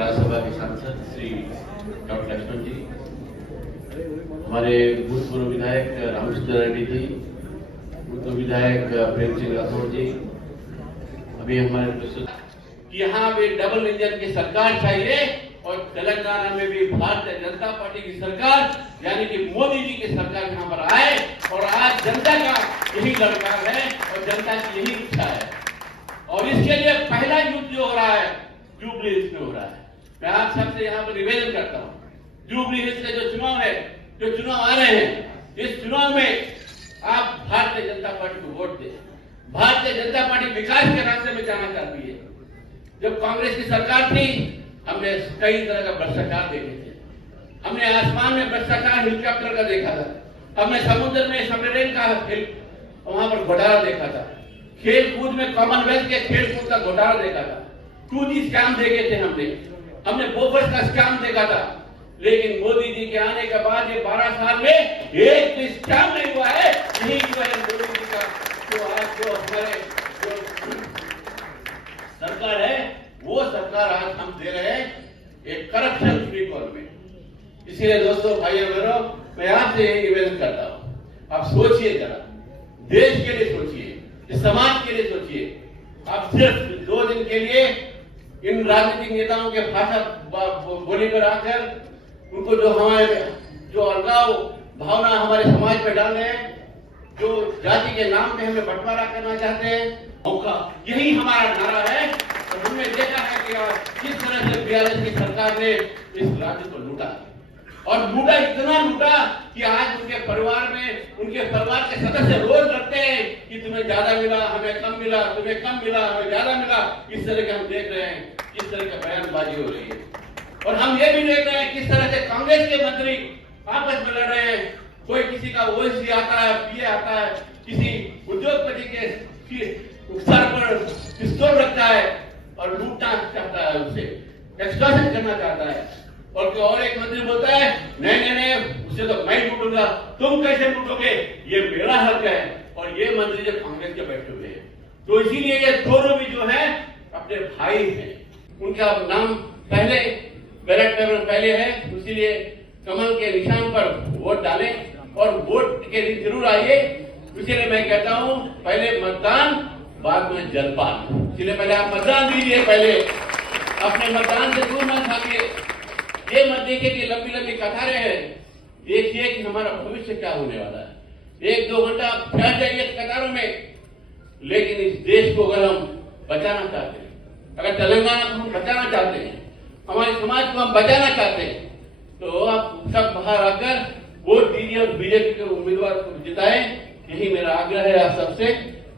राज्यसभा के सांसद श्री डॉक्टर लक्ष्मण जी, हमारे भूतपूर्व विधायक रामचंद्र रेड्डी जी, भूतपूर्व विधायक प्रेम सिंह राठौड़ जी, अभी हमारे प्रस्तुत यहाँ भी डबल इंजन की सरकार चाहिए और तेलंगाना में भी भारतीय जनता पार्टी की सरकार यानी कि मोदी जी की सरकार यहाँ पर आए और आज जनता का यही लड़कार है और जनता की यही इच्छा है। और इसके लिए पहला युद्ध जो हो रहा है जुबली हिल्स में हो रहा है। मैं आप सबसे यहाँ पर निवेदन करता हूँ, जुबली हिल्स के जो चुनाव है, जो चुनाव आ रहे हैं, इस चुनाव में आप भारतीय जनता पार्टी को वोट दें। भारतीय जनता पार्टी विकास के रास्ते में जाना चाहती है। जब कांग्रेस की सरकार थी, हमने कई तरह का भ्रष्टाचार देखे थे। हमने आसमान में भ्रष्टाचार हेलीकॉप्टर का देखा था, हमने समुद्र में सबमरीन का वहां पर घोटाला देखा था, खेल कूद में कॉमनवेल्थ के खेल कूद का घोटाला देखा था, 2G स्कैम देखे थे हमने बोफर्स का स्कैम देखा था। लेकिन मोदी जी के आने के बाद ये 12 साल में एक भी स्कैम नहीं हुआ है। यही जो है मोदी जी का तो आज जो हमारे जो सरकार है, वो सरकार आज हम दे रहे हैं एक करप्शन फ्री गवर्नमेंट। इसलिए दोस्तों, भाइयों बहनों, मैं आपसे यही निवेदन करता हूँ, आप सोचिए जरा, देश के लिए सोचिए, समाज के लिए सोचिए। आप सिर्फ 2 दिन के लिए इन राजनीतिक नेताओं के भाषा बोली पर आकर उनको जो हमारे जो अलगाव भावना हमारे समाज में डाल रहे हैं, जो जाति के नाम पे हमें बंटवारा करना चाहते हैं, मौका यही हमारा नारा है। और हमने देखा है कि किस तरह से BRS की सरकार ने इस राज्य को लूटा और लूटा, इतना लूटा कि आज उनके परिवार में उनके परिवार के सदस्य रोज रखते हैं कि तुम्हें ज्यादा मिला, हमें कम मिला, तुम्हें कम मिला, हमें ज्यादा मिला। इस तरह के हम देख रहे हैं किस तरह की बयानबाजी हो रही है। और हम ये भी देख रहे हैं किस तरह से कांग्रेस के मंत्री आपस में लड़ रहे हैं। कोई किसी का ओएसडी आता है, पीए आता है, किसी उद्योगपति के सर पर पिस्तौल रखता है और लूटना चाहता है, उससे एक्सटॉर्शन करना चाहता है। और एक मंत्री बोलता है नहीं, उससे तो मैं लूटूंगा, तुम कैसे लूटोगे, ये मेरा हक है। और ये मंत्री जो कांग्रेस के बैठे हुए हैं, तो इसीलिए ये दोनों भी जो है अपने भाई हैं। उनका नाम पहले बैलेट पेपर पहले है, इसीलिए कमल के निशान पर वोट डालें और वोट के लिए जरूर आइए। इसलिए मैं कहता हूं, पहले मतदान बाद में जलपान। इसलिए पहले आप मतदान दीजिए, पहले अपने मतदान से दूर मत भागिए। ये मत देखिए कि लंबी लंबी कतारें हैं, देखिए कि हमारा भविष्य क्या होने वाला है। 1-2 घंटा फैल जाइए कतारों में, लेकिन इस देश को अगर हम बचाना चाहते हैं, अगर तेलंगाना को हम बचाना चाहते हैं, हमारे समाज को हम बचाना चाहते हैं, तो आप सब बाहर आकर वोट दीजिए और बीजेपी के उम्मीदवार को जिताएं। यही मेरा आग्रह है आप सबसे।